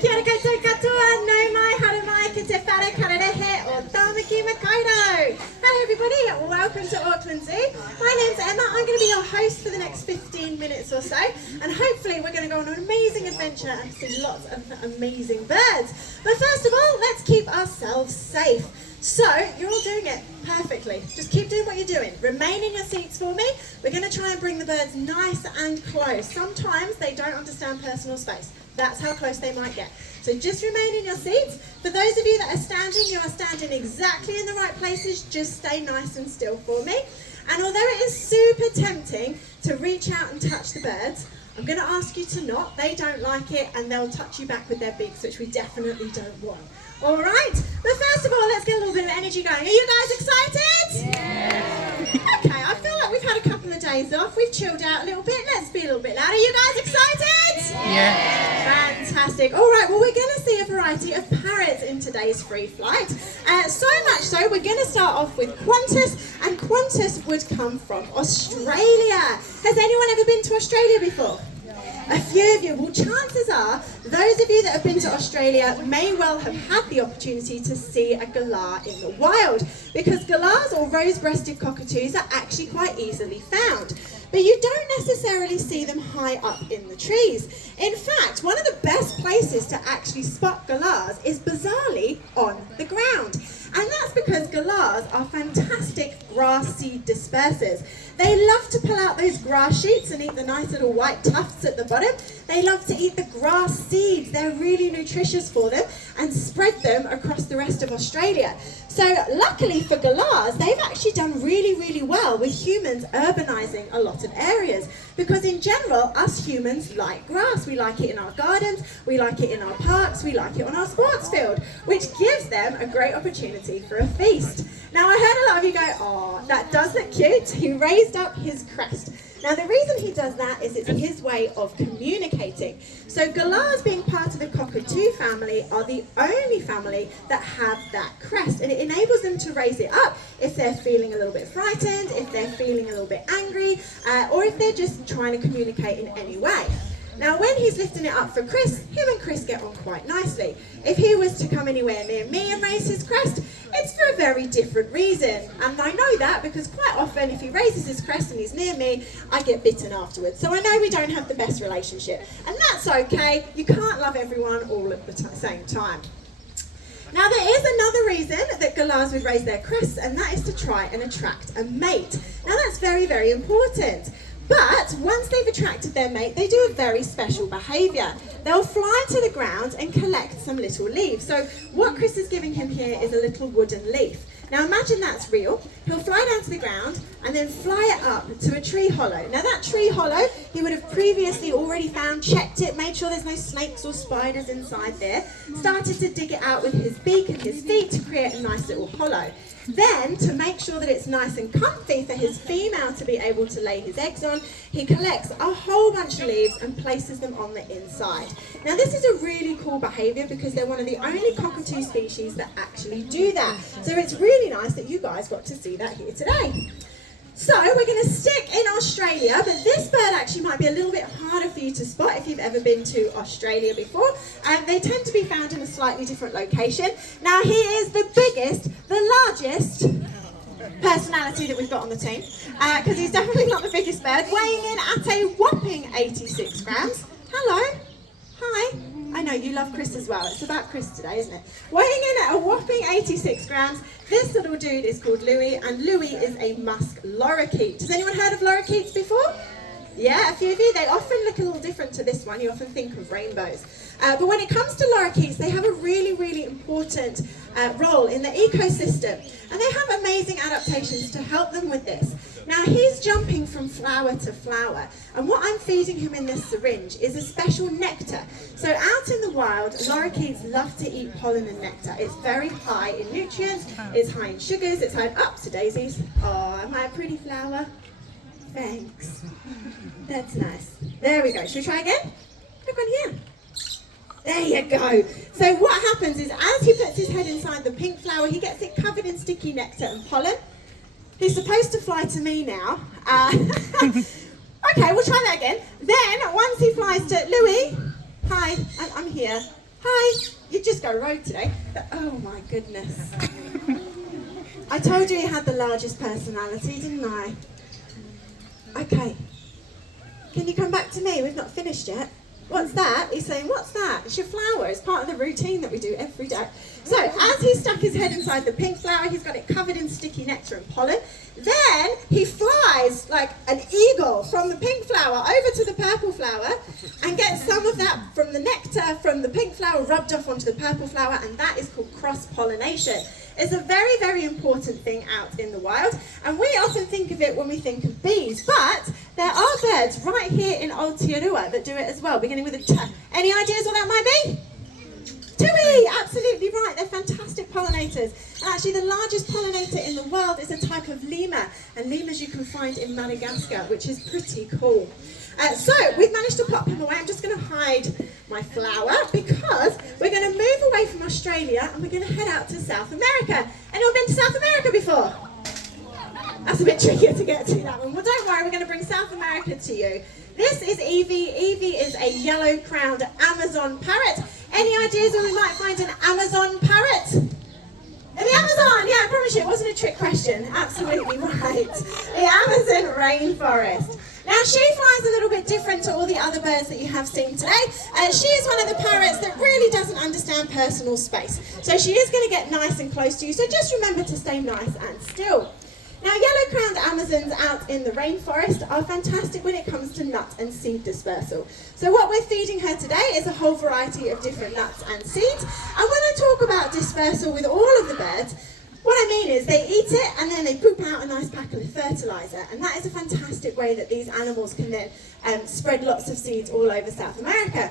Kia ora koutou katoa, nau mai, haere mai, ki te whare kararehe o Tāmaki Makaurau. Hello everybody, welcome to Auckland Zoo. My name's Emma, I'm going to be your host for the next 15 minutes or so, and hopefully we're going to go on an amazing adventure and see lots of amazing birds. But first of all, let's keep ourselves safe. So, you're all doing it perfectly. Just keep doing what you're doing. Remain in your seats for me. We're going to try and bring the birds nice and close. Sometimes they don't understand personal space. That's how close they might get. So just remain in your seats. For those of you that are standing, you are standing exactly in the right places. Just stay nice and still for me. And although it is super tempting to reach out and touch the birds, I'm going to ask you to not. They don't like it and they'll touch you back with their beaks, which we definitely don't want. All right, but first of all, let's get a little bit of energy going. Are you guys excited? Yeah. Okay, I feel like we've had a couple of days off. We've chilled out a little bit. Let's be a little bit louder. Are you guys excited? Yeah. Fantastic. All right, well, we're going to see a variety of parrots in today's free flight. So much so, we're going to start off with Qantas, and Qantas would come from Australia. Has anyone ever been to Australia before? A few of you. Well, chances are, those of you that have been to Australia may well have had the opportunity to see a galah in the wild, because galahs, or rose-breasted cockatoos, are actually quite easily found. But you don't necessarily see them high up in the trees. In fact, one of the best places to actually spot galahs is bizarrely on the ground. And that's because galahs are fantastic grass seed dispersers. They love to pull out those grass shoots and eat the nice little white tufts at the bottom. They love to eat the grass seeds. They're really nutritious for them, and spread them across the rest of Australia. So luckily for galahs, they've actually done really, really well with humans urbanising a lot of areas. Because in general, us humans like grass. We like it in our gardens, we like it in our parks, we like it on our sports field, which gives them a great opportunity for a feast. Now, I heard a lot of you go, oh, that does look cute. He raised up his crest. Now, the reason he does that is it's his way of communicating. So galahs, being part of the cockatoo family, are the only family that have that crest, and it enables them to raise it up if they're feeling a little bit frightened, if they're feeling a little bit angry, or if they're just trying to communicate in any way. Now, when he's lifting it up for Chris, him and Chris get on quite nicely. If he was to come anywhere near me and raise his crest, it's for a very different reason. And I know that because quite often if he raises his crest and he's near me, I get bitten afterwards. So I know we don't have the best relationship. And that's okay. You can't love everyone all at the same time. Now, there is another reason that galahs would raise their crests, and that is to try and attract a mate. Now, that's very, very important. But once they've attracted their mate, they do a very special behaviour. They'll fly to the ground and collect some little leaves. So what Chris is giving him here is a little wooden leaf. Now imagine that's real. He'll fly down to the ground and then fly it up to a tree hollow. Now that tree hollow, he would have previously already found, checked it, made sure there's no snakes or spiders inside there, started to dig it out with his beak and his feet to create a nice little hollow. Then, to make sure that it's nice and comfy for his female to be able to lay his eggs on, he collects a whole bunch of leaves and places them on the inside. Now, this is a really cool behaviour because they're one of the only cockatoo species that actually do that. So it's really nice that you guys got to see that here today. So we're going to stick in Australia, but this bird actually might be a little bit harder for you to spot if you've ever been to Australia before. They tend to be found in a slightly different location. Now, he is the biggest, the largest personality that we've got on the team, because he's definitely not the biggest bird, weighing in at a whopping 86 grams. Hello. Hi. I know you love Chris as well. It's about Chris today, isn't it? Weighing in at a whopping 86 grams, this little dude is called Louis, and Louis is a Musk lorikeet. Has anyone heard of lorikeets before? Yeah, a few of you. They often look a little different to this one. You often think of rainbows. But when it comes to lorikeets, they have a really, really important role in the ecosystem. And they have amazing adaptations to help them with this. Now, he's jumping from flower to flower. And what I'm feeding him in this syringe is a special nectar. So out in the wild, lorikeets love to eat pollen and nectar. It's very high in nutrients. It's high in sugars. It's high in ups to daisies. Oh, am I a pretty flower? Thanks. That's nice. There we go. Should we try again? Look on here. There you go. So what happens is as he puts his head inside the pink flower, he gets it covered in sticky nectar and pollen. He's supposed to fly to me now. Okay, we'll try that again. Then once he flies to Louis, hi, I'm here. Hi, you just go rogue today. Oh my goodness. I told you he had the largest personality, didn't I? Okay. Can you come back to me? We've not finished yet. What's that? He's saying, what's that? It's your flower. It's part of the routine that we do every day. So as he stuck his head inside the pink flower, he's got it covered in sticky nectar and pollen. Then he flies like an eagle from the pink flower over to the purple flower and gets some of that from the nectar from the pink flower rubbed off onto the purple flower, and that is called cross-pollination. It's a very, very important thing out in the wild, and we often think of it when we think of bees, but there are birds right here in Aotearoa that do it as well, beginning with a T. Any ideas what that might be? Tui, absolutely right. They're fantastic pollinators. And actually the largest pollinator in the world is a type of lemur, and lemurs you can find in Madagascar, which is pretty cool. So we've managed to pop him away. I'm just going to hide my flower because we're going to move away from Australia and we're going to head out to South America. Anyone been to South America before? That's a bit trickier to get to, that one. Well, don't worry, we're going to bring South America to you. This is Evie. Evie is a yellow-crowned Amazon parrot. Any ideas where we might find an Amazon parrot? In the Amazon, yeah, I promise you, it wasn't a trick question. Absolutely right. The Amazon rainforest. Now, she flies a little bit different to all the other birds that you have seen today. She is one of the parrots that really doesn't understand personal space. So she is going to get nice and close to you, so just remember to stay nice and still. Now, yellow-crowned Amazons out in the rainforest are fantastic when it comes to nut and seed dispersal. So what we're feeding her today is a whole variety of different nuts and seeds. And when I talk about dispersal with all of the birds, what I mean is they eat it and then they poop out a nice packet of fertiliser. And that is a fantastic way that these animals can then spread lots of seeds all over South America.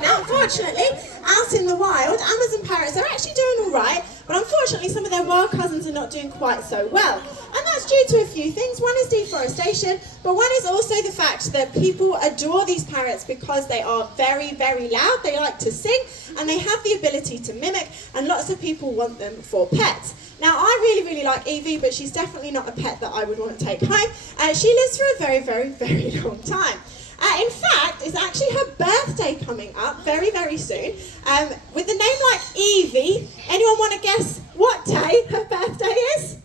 Now, unfortunately, out in the wild, Amazon parrots are actually doing all right, but unfortunately some of their wild cousins are not doing quite so well. And that's due to a few things. One is deforestation, but one is also the fact that people adore these parrots because they are very, very loud, they like to sing, and they have the ability to mimic, and lots of people want them for pets. Now, I really, really like Evie, but she's definitely not a pet that I would want to take home. She lives for a very, very, very long time. In fact, it's actually her birthday coming up very, very soon. With a name like Evie, anyone want to guess what day her birthday is?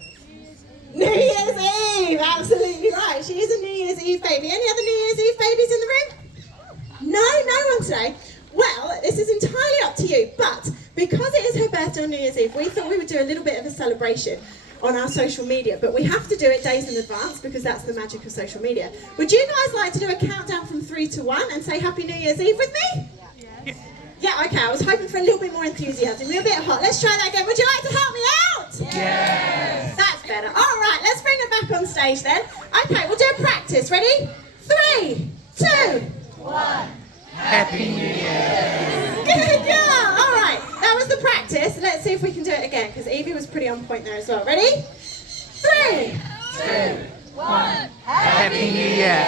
New Year's Eve, absolutely right. She is a New Year's Eve baby. Any other New Year's Eve babies in the room? No one today. Well, this is entirely up to you, but because it is her birthday on New Year's Eve, we thought we would do a little bit of a celebration on our social media, but we have to do it days in advance because that's the magic of social media. Would you guys like to do a countdown from 3 to 1 and say Happy New Year's Eve with me? Yeah. Yeah, okay, I was hoping for a little bit more enthusiasm. We're a bit hot. Let's try that again. Would you like to help me out? Yes. That's better. All right, let's bring it back on stage then. Okay, we'll do a practice. Ready? 3, 2, 1. Happy New Year. Good girl. All right, that was the practice. Let's see if we can do it again because Evie was pretty on point there as well. Ready? 3, 2, 1. Happy New Year.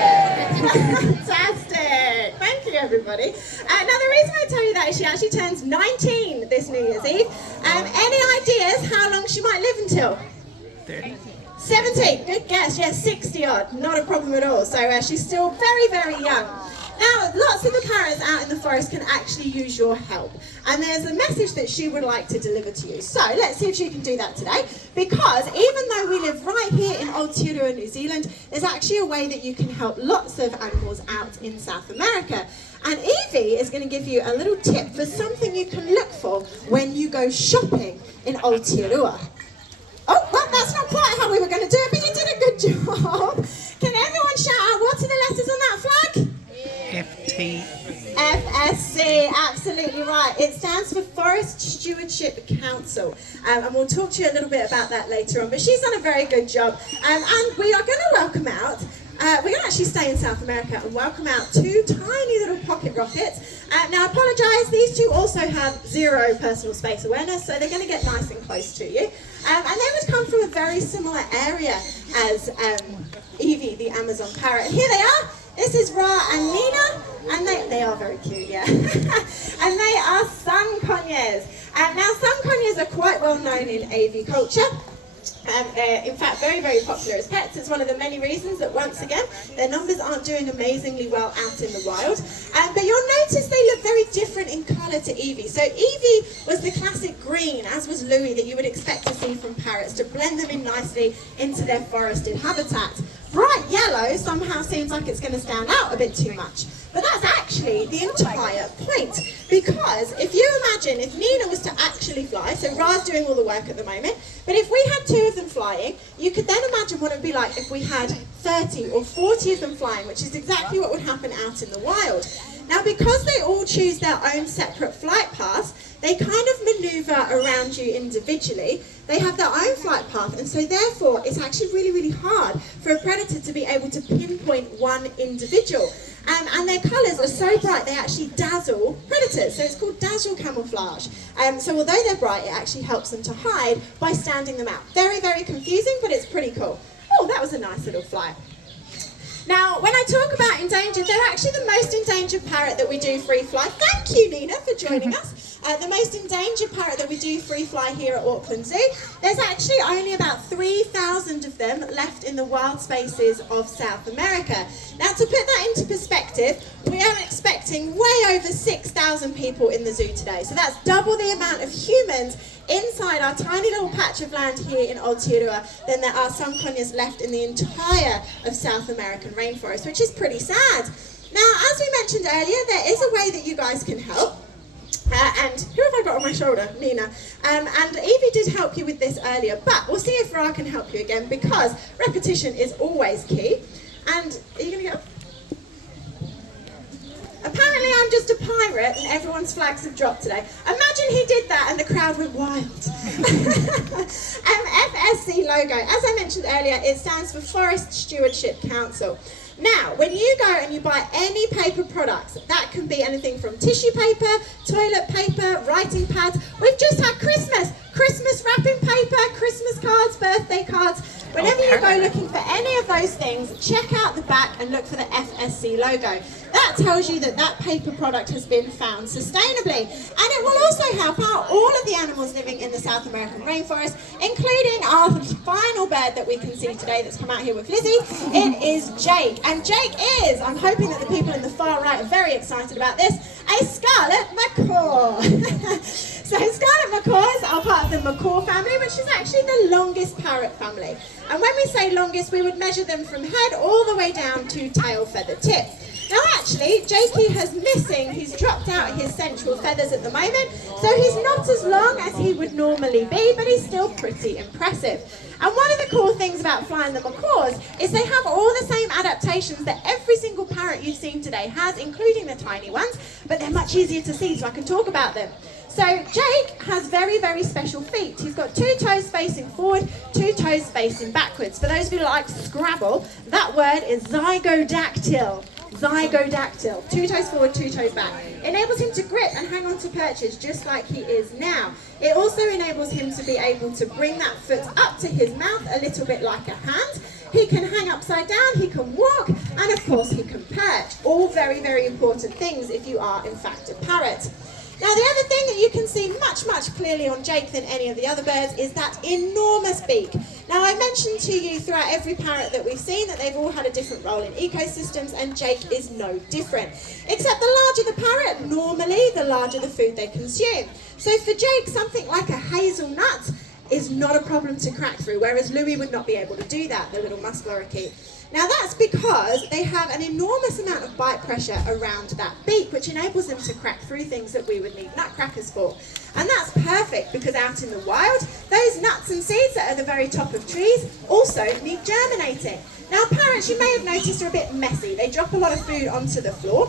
Fantastic. Thank you, everybody. Now, the reason I tell you that is she actually turns 19 this New Year's Eve. Any ideas how long she might live until? 30. 70. Good guess. Yes, 60 odd. Not a problem at all. So she's still very, very young. Now, lots of the parrots out in the forest can actually use your help. And there's a message that she would like to deliver to you. So let's see if she can do that today. Because even though we live right here in Aotearoa, New Zealand, there's actually a way that you can help lots of animals out in South America. And Evie is going to give you a little tip for something you can look for when you go shopping in Aotearoa. Oh, well, that's not quite how we were going to do it, but you did a good job. Can everyone shout out what are the letters on that flag? FT. FSC, absolutely right. It stands for Forest Stewardship Council. And we'll talk to you a little bit about that later on. But she's done a very good job. And we are going to welcome out, we're going to actually stay in South America and welcome out 2 tiny little pocket rockets. Now, I apologise, these 2 also have 0 personal space awareness, so they're going to get nice and close to you. And they would come from a very similar area as Evie, the Amazon parrot. And here they are. This is Ra and Nina, and they are very cute, yeah. And they are sun conures. Now, sun conures are quite well known in aviculture. They're in fact very, very popular as pets. It's one of the many reasons that once again their numbers aren't doing amazingly well out in the wild. But you'll notice they look very different in colour to Evie. So Evie was the classic green, as was Louis, that you would expect to see from parrots to blend them in nicely into their forested habitat. Bright yellow somehow seems like it's going to stand out a bit too much. But that's actually the entire point. Because if you imagine if Nina was to actually fly, so Ra's doing all the work at the moment, but if we had 2 of them flying, you could then imagine what it would be like if we had 30 or 40 of them flying, which is exactly what would happen out in the wild. Now, because they all choose their own separate flight paths, they kind of maneuver around you individually. They have their own flight path, and so therefore it's actually really, really hard for a predator to be able to pinpoint one individual. And their colours are so bright they actually dazzle predators, so it's called dazzle camouflage. So although they're bright, it actually helps them to hide by standing them out. Very, very confusing, but it's pretty cool. Oh, that was a nice little fly. Now, when I talk about endangered, they're actually the most endangered parrot that we do free fly. Thank you, Nina, for joining us. The most endangered parrot that we do free fly here at Auckland Zoo. There's actually only about 3,000 of them left in the wild spaces of South America. Now, to put that into perspective, we are expecting way over 6,000 people in the zoo today. So that's double the amount of humans inside our tiny little patch of land here in Aotearoa than there are some conures left in the entire of South American rainforest, which is pretty sad. Now, as we mentioned earlier, there is a way that you guys can help. And who have I got on my shoulder? Nina. And Evie did help you with this earlier, but we'll see if Ra can help you again, because repetition is always key. And are you going to get up? Apparently I'm just a pirate and everyone's flags have dropped today. Imagine he did that and the crowd went wild. FSC logo, as I mentioned earlier, it stands for Forest Stewardship Council. Now, when you go and you buy any paper products, that can be anything from tissue paper, toilet paper, writing pads. We've just had Christmas wrapping paper, Christmas cards, birthday cards. Whenever you go looking for any of those things, check out the back and look for the FSC logo. That tells you that that paper product has been found sustainably. And it will also help out all of the animals living in the South American rainforest, including our final bird that we can see today that's come out here with Lizzie. It is Jake. And Jake is, I'm hoping that the people in the far right are very excited about this, a scarlet macaw. So scarlet macaws are part of the macaw family, which is actually the longest parrot family. And when we say longest, we would measure them from head all the way down to tail feather tip. Now actually, Jakey has missing, he's dropped out his central feathers at the moment, so he's not as long as he would normally be, but he's still pretty impressive. And one of the cool things about flying the macaws is they have all the same adaptations that every single parrot you've seen today has, including the tiny ones, but they're much easier to see, so I can talk about them. So Jake has very, very special feet. He's got 2 toes facing forward, 2 toes facing backwards. For those of you who like Scrabble, that word is zygodactyl. Zygodactyl. 2 toes forward, 2 toes back. Enables him to grip and hang on to perches just like he is now. It also enables him to be able to bring that foot up to his mouth a little bit like a hand. He can hang upside down, he can walk, and of course he can perch. All very, very important things if you are in fact a parrot. Now the other thing that you can see much, much clearly on Jake than any of the other birds is that enormous beak. Now I mentioned to you throughout every parrot that we've seen that they've all had a different role in ecosystems, and Jake is no different. Except the larger the parrot, normally the larger the food they consume. So for Jake, something like a hazelnut is not a problem to crack through, whereas Louis would not be able to do that, the little Musk lorikeet. Now that's because they have an enormous amount of bite pressure around that beak, which enables them to crack through things that we would need nutcrackers for. And that's perfect because out in the wild, those nuts and seeds that are at the very top of trees also need germinating. Now parrots, you may have noticed, are a bit messy. They drop a lot of food onto the floor,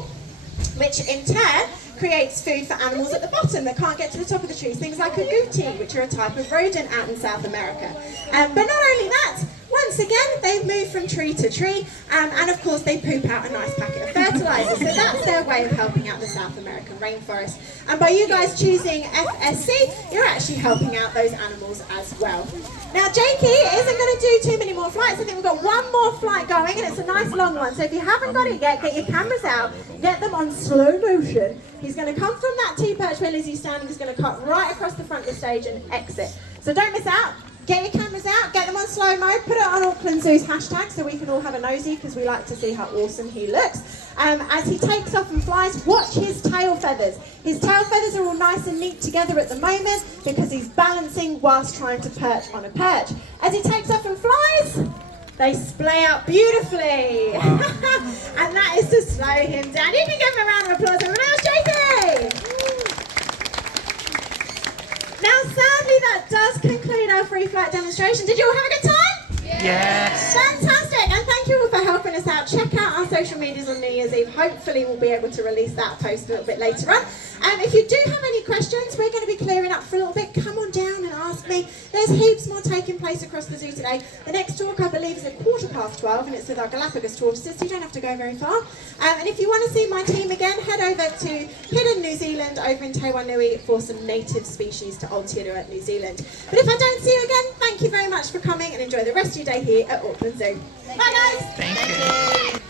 which in turn creates food for animals at the bottom that can't get to the top of the trees. Things like agouti, which are a type of rodent out in South America. But not only that, once again, they move from tree to tree, and of course they poop out a nice packet of fertiliser. So that's their way of helping out the South American rainforest. And by you guys choosing FSC, you're actually helping out those animals as well. Now Jakey isn't going to do too many more flights. I think we've got one more flight going, and it's a nice long one. So if you haven't got it yet, get your cameras out, get them on slow motion. He's going to come from that T-perch where Lizzie's standing. He's going to cut right across the front of the stage and exit. So don't miss out. Get your cameras out, get them on slow mo, put it on Auckland Zoo's hashtag so we can all have a nosy because we like to see how awesome he looks. As he takes off and flies, watch his tail feathers. His tail feathers are all nice and neat together at the moment because he's balancing whilst trying to perch on a perch. As he takes off and flies, they splay out beautifully. And that is to slow him down. You can give him a round of applause. Everyone else, JP! Now, sadly, that does conclude our free flight demonstration. Did you all have a good time? Yes. Fantastic, and thank you all for helping us out. Check out our social medias on New Year's Eve. Hopefully we'll be able to release that post a little bit later on. If you do have any questions, we're going to be clearing up for a little bit. Come on down and ask me. There's heaps more taking place across the zoo today. The next talk, I believe, is at 12:15, and it's with our Galapagos tortoises, so you don't have to go very far. And if you want to see my team again, head over to Hidden New Zealand over in Te Wanui for some native species to Aotearoa, New Zealand. But if I don't see you again, thank you very much for coming and enjoy the rest of your day here at Auckland Zoo. Bye guys! Thank you.